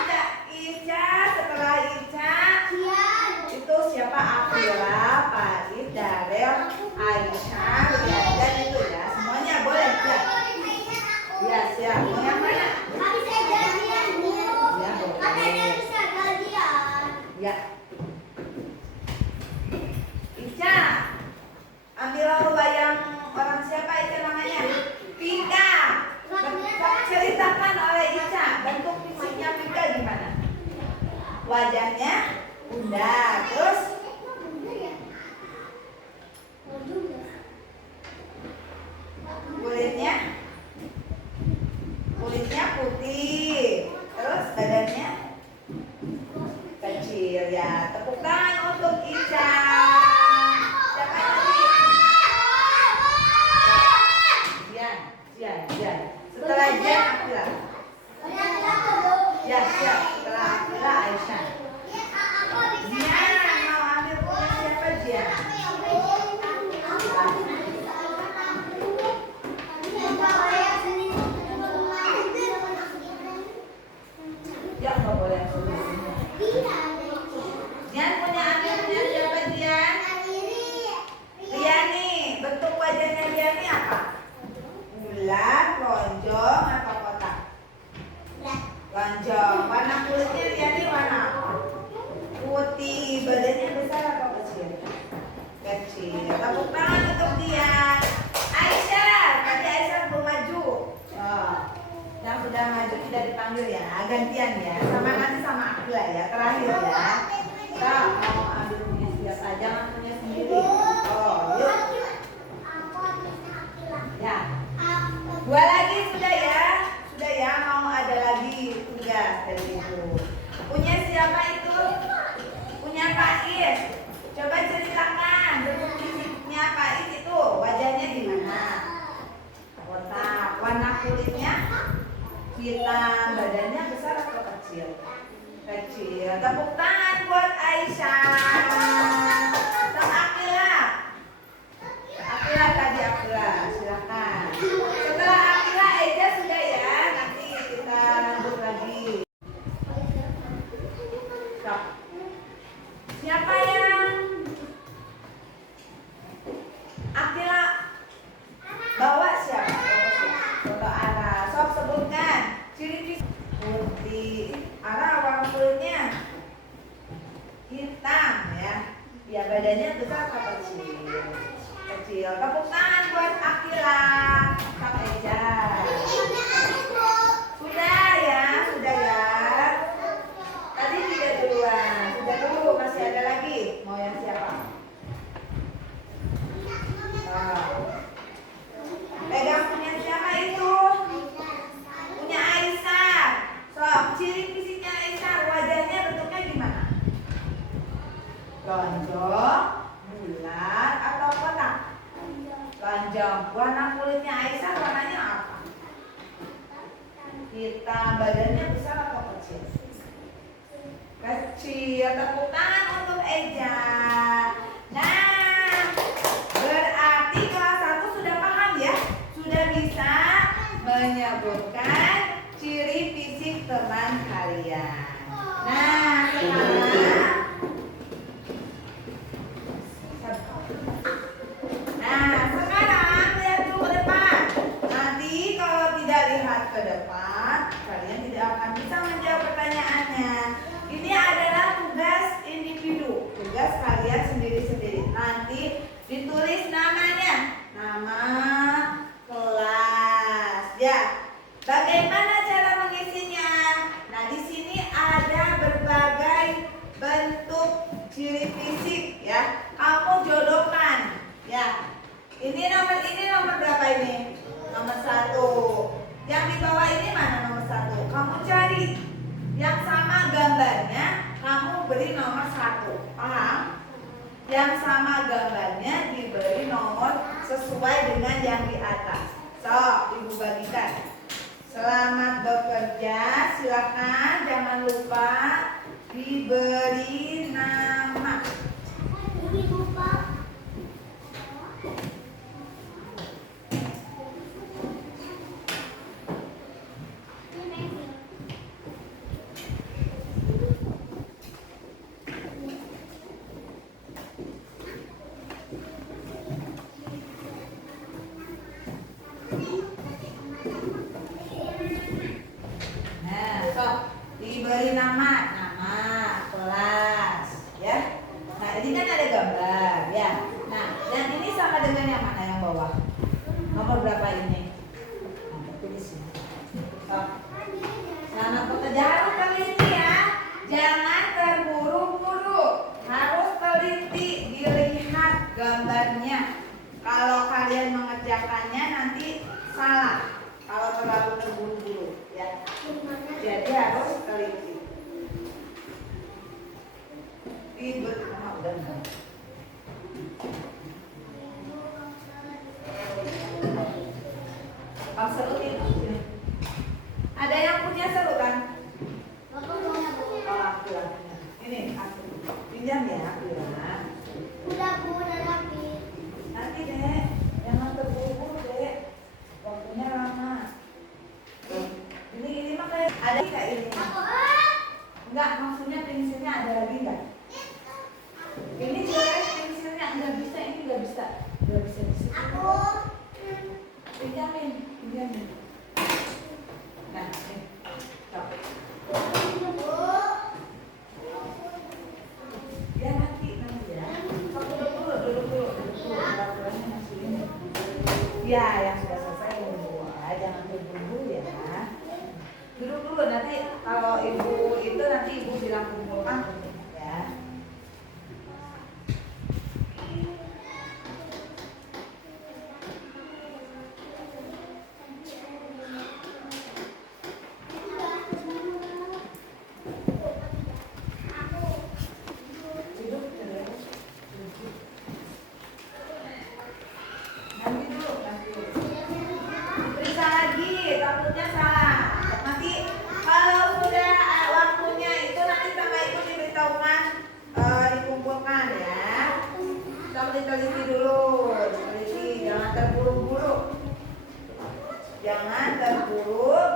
Ica. Ica, setelah Ica itu siapa? Afila, Farid, Darel, Aisyah, dan itu ya. Semuanya boleh ya? Ya, siap. Mau yang mana? Ya, boleh. Ya. Ica, ambil wayang orang siapa itu namanya? Pika. Ceritakan oleh Ica, bentuk fisiknya Pika gimana? Wajahnya bunda, terus kulitnya putih, terus badannya kecil ya. Tepuk tangan untuk Ica. Siapa lagi? Jian. Setelah Jian Afila. Ya, siap. Setelah Afila Aisyah. Jian mau ambil punya siapa Jian? Ya, nggak boleh. Jian punya ambil punya siapa Jian? Riani. Bentuk wajahnya Riani apa? Bulat, lonjong atau kotak? Lonjong. Warna kulitnya Riani warna apa? Putih. Badannya besar atau kecil? Kecil. Tepuk tangan untuk dia. Aisyah. Tadi Aisyah belum maju. Oh. Yang sudah maju tidak dipanggil ya. Gantian ya. Sama nanti sama Akila ya. Terakhir ya. Kita mau ambil punya siapa? Jangan punya sendiri. Oh, yuk. Ya. 2 lagi sudah ya. Sudah ya. Mau ada lagi tugas dari ibu. Punya siapa itu? Punya Pak Is. Coba ceritakan bentuk fisiknya Pak Is itu. Wajahnya gimana? Kotak. Warna kulitnya hitam. Badannya besar atau kecil? Kecil. Tepuk tangan buat Aisyah. Sama Akila. Akila tadi Akila. Silakan. Setelah putih. Ara warna kulitnya hitam ya. Ya badannya besar atau kecil? Kecil. Tepuk tangan buat Akila, Kak Eja. Sudah ya, sudah ya. Tadi tidak duluan, sudah dulu, masih ada lagi. Mau yang siapa? Pegang punya siapa itu? Punya Aisyah. Sok, ciri fisiknya Aisyah, wajahnya bentuknya gimana? Lonjong, bulat, atau kotak? Lonjong. Warna kulitnya Aisyah warnanya apa? Hitam. Badannya besar atau kecil? Kecil. Tepuk tangan untuk Eja. Nah, berarti kelas 1 sudah paham ya? Sudah bisa menyebutkan ciri fisik teman kalian. Nah, sekarang lihat dulu ke depan. Nanti kalau tidak lihat ke depan, kalian tidak akan bisa menjawab pertanyaannya. Ini adalah tugas individu, tugas kalian sendiri-sendiri. Nanti ditulis namanya, nama kelas. Ya, bagaimana cara mengisinya? Nah, di sini ada berbagai bentuk ciri fisik ya. Kamu jodohkan. Ya, ini nomor berapa ini? Nomor 1. Yang di bawah ini mana nomor 1? Kamu cari yang sama gambarnya, kamu beri nomor 1. Paham? Yang sama gambarnya diberi nomor sesuai dengan yang di atas. So, Ibu bagikan. Selamat bekerja, silakan jangan lupa diberi nama. Diberi nama kelas ya. Nah, ini kan ada gambar ya. Nah, yang ini sama dengan yang mana yang bawah? Nomor berapa ini? Nah, pilih sini. Selamat bekerja, harus teliti ya. Jangan terburu-buru. Harus teliti, dilihat gambarnya. Kalau kalian mengerjakannya nanti salah. Kalau terlalu terburu-buru ya. Jadi harus teliti. Kamu serut itu sini. Ada yang punya serut kan? Oh, aku lah. Ini aku pinjam ya, aku ya. Udah rapi. Nanti deh, jangan terburu-buru deh. Waktunya lama. Ini mah kayak ada kayak ini. Enggak, maksudnya pensilnya ada lagi enggak? Ini jelek pensilnya, enggak bisa, ini enggak bisa. Enggak bisa di situ. Pinjamin. Nah, ini. Ya nanti ya. Kamu duduk dulu. Peraturannya masih ini. Ya, yang sudah selesai buat, jangan terburu-buru ya. Duduk dulu, nanti kalau ibu itu nanti ibu bilang kumpulkan ya. Periksa lagi, takutnya salah. Nanti kalau sudah waktunya itu nanti sama ibu diberitahukan, dikumpulkan ya. Kita teliti dulu, jangan terburu-buru. Jangan terburu-buru.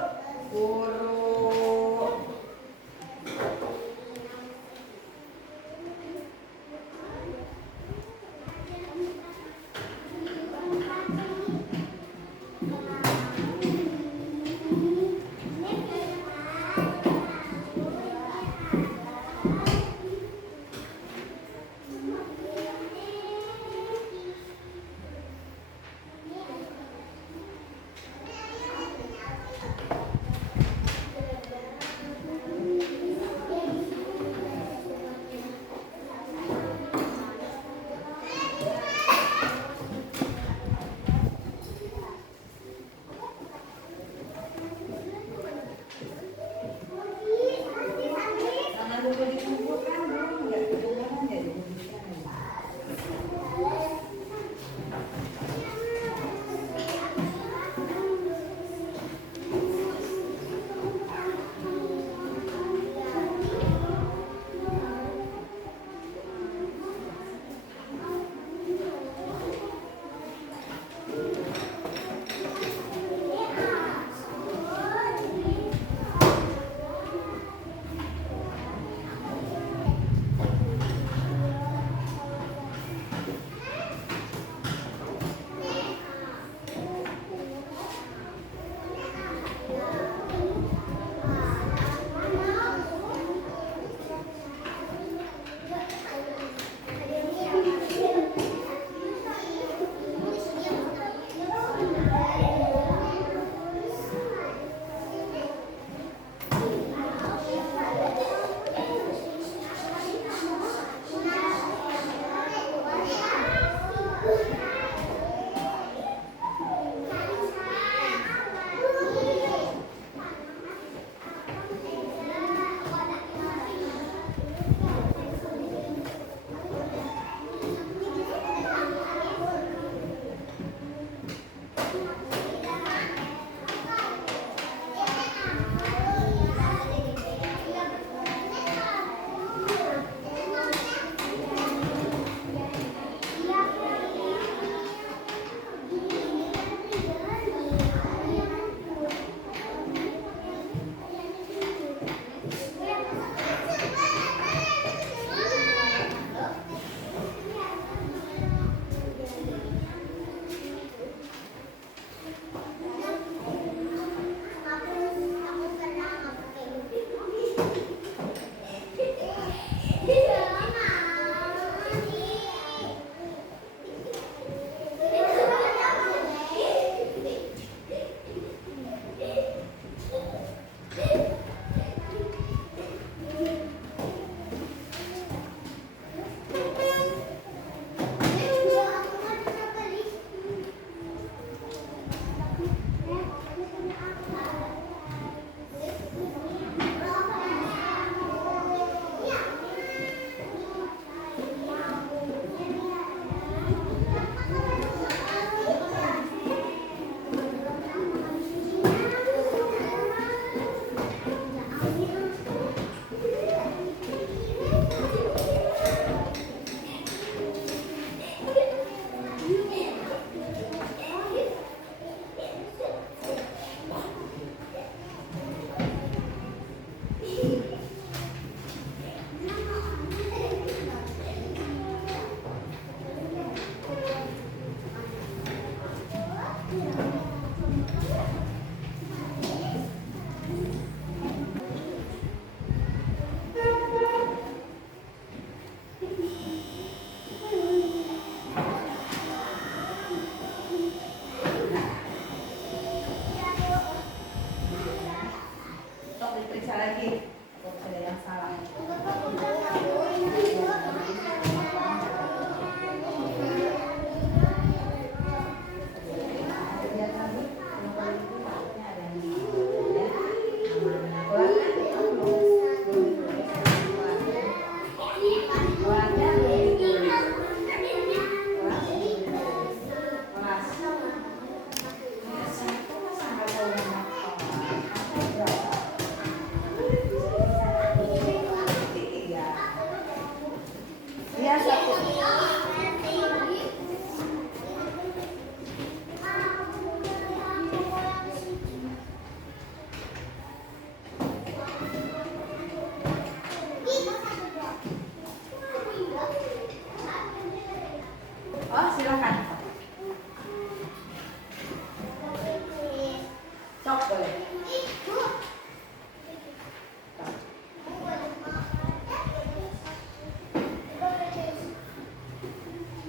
boleh.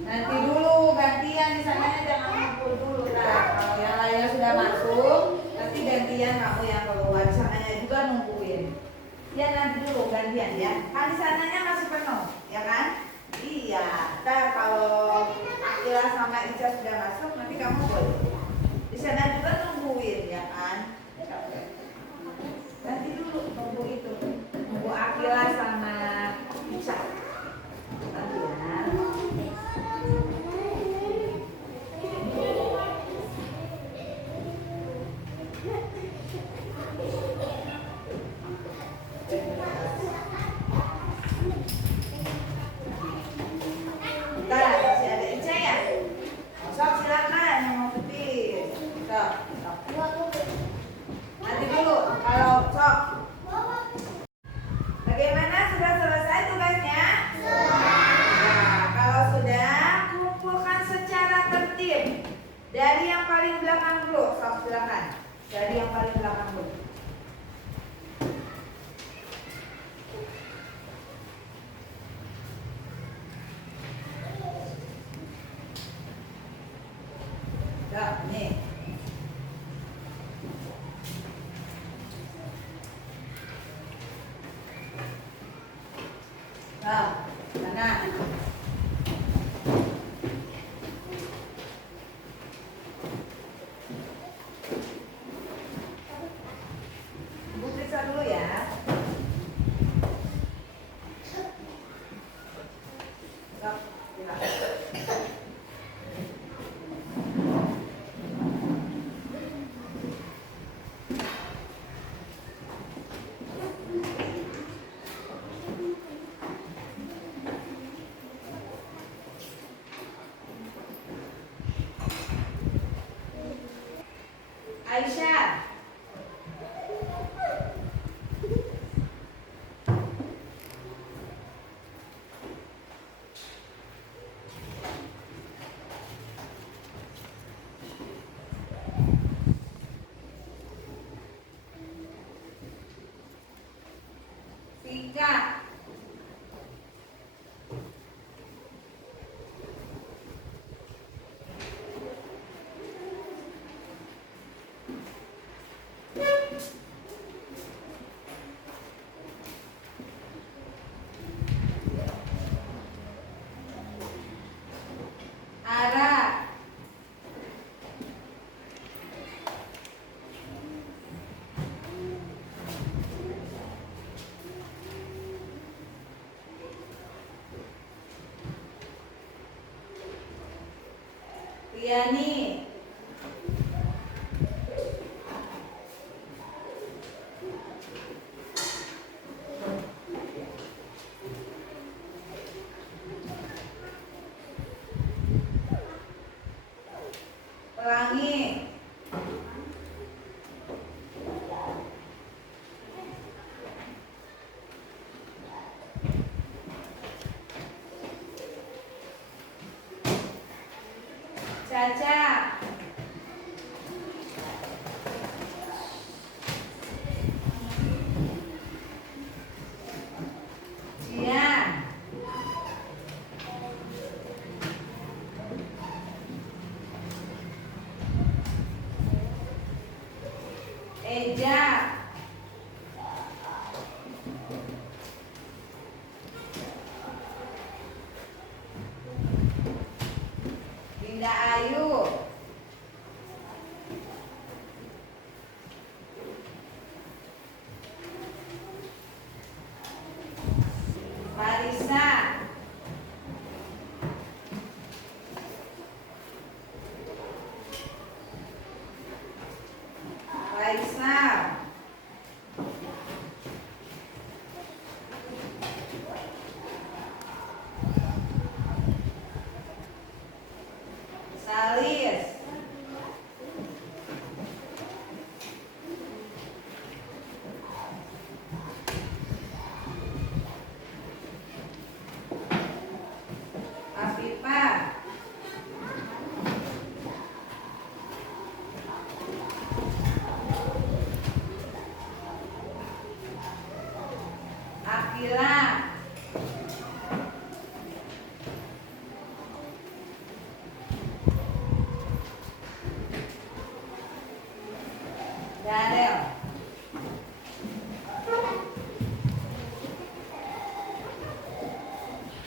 Nanti dulu gantian di sananya, jangan ngumpul dulu. Nah, kalau yang lainnya sudah masuk, nanti gantian kamu yang keluar. Di sananya juga nungguin. Ya nanti dulu gantian ya. Kan di sananya masih penuh, ya kan? Iya. Ntar kalau Akila sama Ica sudah masuk, nanti kamu boleh. Di sana juga nungguin, ya kan? Nanti dulu nunggu itu, nunggu Akila sama Ica. Nanti ya. Bentar, masih ada Ica ya? Sok silakan yang mau pipis. Sok, sok. Nanti dulu kalau sok. Bagaimana, sudah selesai tugasnya? Nah, kalau sudah, kumpulkan secara tertib. Dari yang paling belakang dulu, sok silakan. Dari yang paling belakang dulu. Nah, nih. Nah, mana? Ibu periksa dulu ya. Sok, silakan. Aisyah. Tika. Ara. Riani. Pelangi. Caca. Jian. Eja. Dinda Ayu. Marisa. Faisal. Salis. Afifah. Daniel.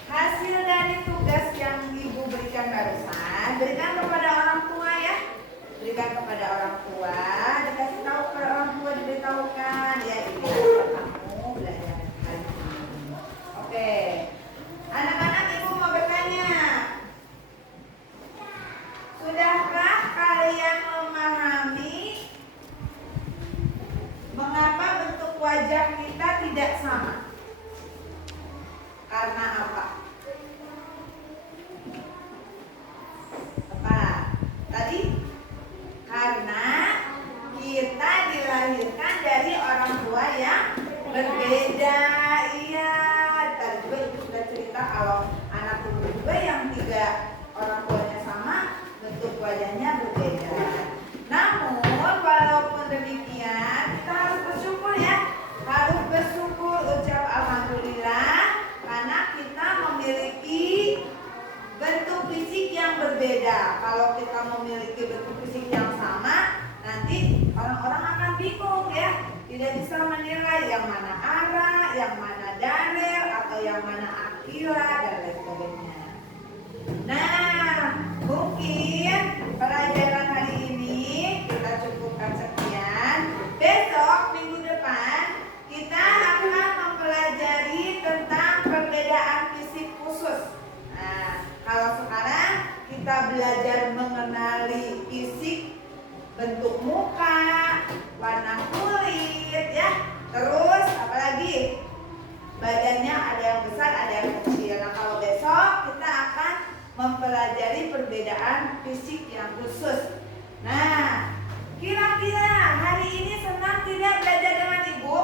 Hasil dari tugas yang ibu berikan barusan, berikan kepada orang tua ya. Berikan kepada orang tua, dikasih tahu kepada orang tua, diberitahukan ya ini kamu belajar hari ini. Oke. Anak-anak, ibu mau bertanya. Sudahkah kalian memahami mengapa bentuk wajah kita tidak sama? Karena apa? Apa? Tadi? Karena kita dilahirkan dari orang tua yang berbeda. Iya, tadi juga ibu sudah cerita kalau anak ibu juga yang 3 orang tuanya sama, bentuk wajahnya berbeda. Namun walaupun demikian kita harus bersyukur ya. Harus bersyukur, ucap alhamdulillah karena kita memiliki bentuk fisik yang berbeda. Kalau kita memiliki bentuk fisik yang sama, nanti orang-orang akan bingung ya. Tidak bisa menilai yang mana Ara, yang mana Daniel, atau yang mana Akila dan lain sebagainya. Nah, mungkin pelajaran hari ini kita cukupkan sekian. Besok minggu depan kita akan mempelajari tentang perbedaan fisik khusus. Nah, kalau sekarang kita belajar mengenali fisik, bentuk muka, warna kulit ya. Terus apalagi? Badannya ada yang besar, ada yang kecil. Nah, kalau besok kita akan mempelajari perbedaan fisik yang khusus. Nah, kira-kira hari ini senang tidak belajar dengan ibu?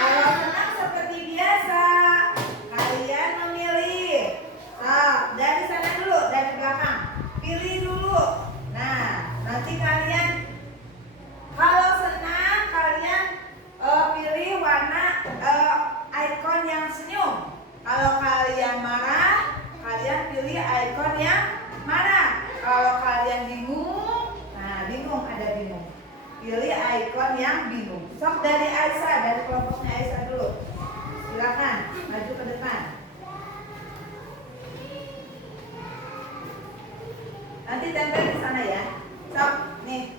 Kalau senang seperti biasa, kalian memilih. Dari sana dulu, dari belakang. Pilih dulu. Nah, nanti kalian kalau senang kalian pilih warna ikon yang senyum. Kalau kalian marah, kalian pilih ikon yang marah. Kalau kalian bingung, nah bingung ada bingung. Pilih ikon yang bingung. Sok dari Aisyah, dari kelompoknya Aisyah dulu. Silakan maju ke depan. Nanti tempel di sana ya. Sok, nih.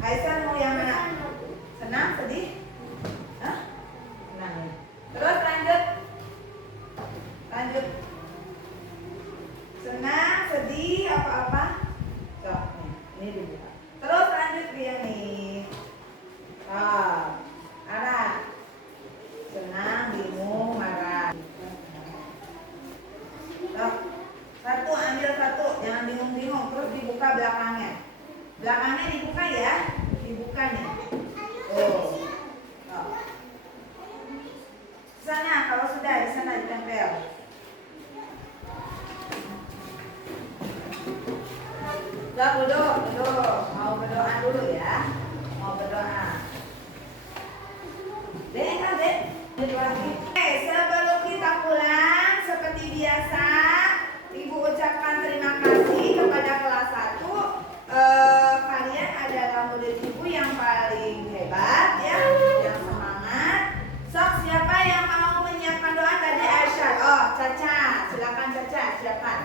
Aisyah mau yang mana? Senang, sedih? Hah? Senang ya. Terus lanjut. Lanjut. Senang, sedih, apa-apa? Sok, nih. Ini dibuka. Terus lanjut dia nih. Arah. Senang, bingung, marah. Sok. Satu, ambil satu. Jangan bingung-bingung. Terus dibuka belakangnya. Belakangnya dibuka ya. Dibuka nih. Oh. Sana, kalau sudah di sana ditempel. Sudah duduk. Mau berdoa dulu ya. Mau berdoa. Dek. Duduk lagi. Sebelum kita pulang, seperti biasa, Ibu ucapkan terima kasih kepada kelas 1. Kalian adalah murid ibu yang paling hebat ya, yang semangat. Sok, siapa yang mau menyiapkan doa? Tadi Aisyah. Oh, Caca, silakan Caca, siapkan.